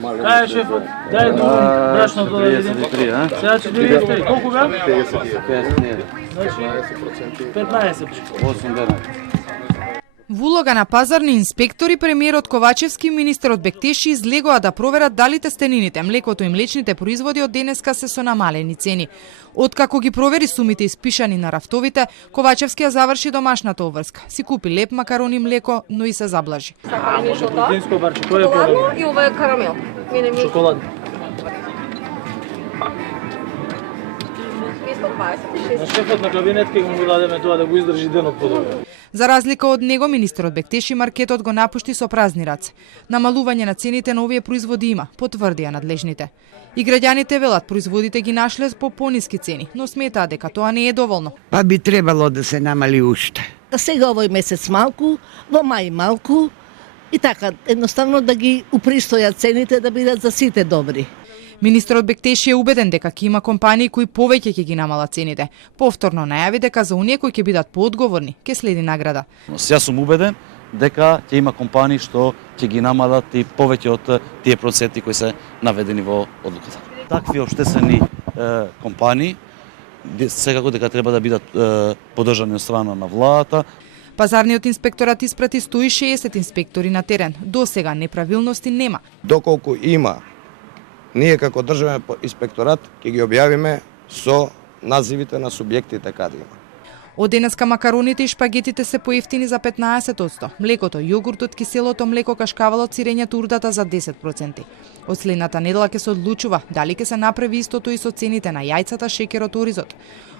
Кај е шефот? Дај брашното да видим. Сега 43. Колку беа? 50. Значи 15. 8 дена. Во улога на пазарни инспектори, премиерот Ковачевски и министерот Бектеши излегоа да проверат дали тестенините, млекото и млечните производи од денеска се со намалени цени. Откако ги провери сумите испишани на рафтовите, Ковачевски ја заврши домашната обврска. Си купи леп макарони, млеко, но и се заблажи. Протеинско барче, кој е подобро? И ова е карамел. Шоколадно. 226. На шефот на кабинет ќе му дадеме тоа да го издржи денот подобро. За разлика од него, министерот Бектеши маркетот го напушти со празни раце. Намалување на цените на овие производи има, потврдија надлежните. И граѓаните велат производите ги нашле по пониски цени, но сметаат дека тоа не е доволно. Па би требало да се намали уште. Сега овој месец малку, во мај малку и така, едноставно да ги упристојат цените да бидат за сите добри. Министерот Бектеши е убеден дека ќе има компании кои повеќе ќе ги намалат цените. Повторно најави дека за оние кои ќе бидат поодговорни, ќе следи награда. Јас сум убеден дека ќе има компании што ќе ги намалат и повеќе од тие проценти кои се наведени во одлуката. Такви општествени компании секако дека треба да бидат поддржани од страна на владата. Пазарниот инспекторат испрати 160 инспектори на терен. До сега неправилности нема. Доколку има, ние како државен инспекторат ќе ги објавиме со називите на субјектите каде има. Од денеска макароните и шпагетите се поевтини за 15%, млекото, јогуртот, киселото млеко, кашкавалот, сирењето, урдата за 10%. Од следната недела ќе се одлучува дали ќе се направи истото и со цените на јајцата, шеќерот, оризот.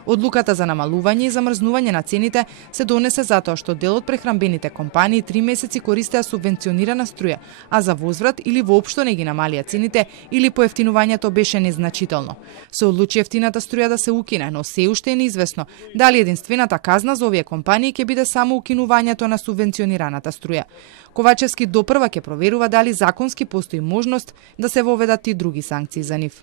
Одлуката за намалување и замрзнување на цените се донесе затоа што дел од прехранбените компании 3 месеци користеа субвенционирана струја, а за возврат или воопшто не ги намалија цените или поевтинувањето беше незначително. Се одлучи ефтината струја да се укине, но се уште е неизвестно дали единствената казна за овие компании ќе биде само укинувањето на субвенционираната струја. Ковачевски допрва ќе проверува дали законски постои можност да се воведат и други санкции за нив.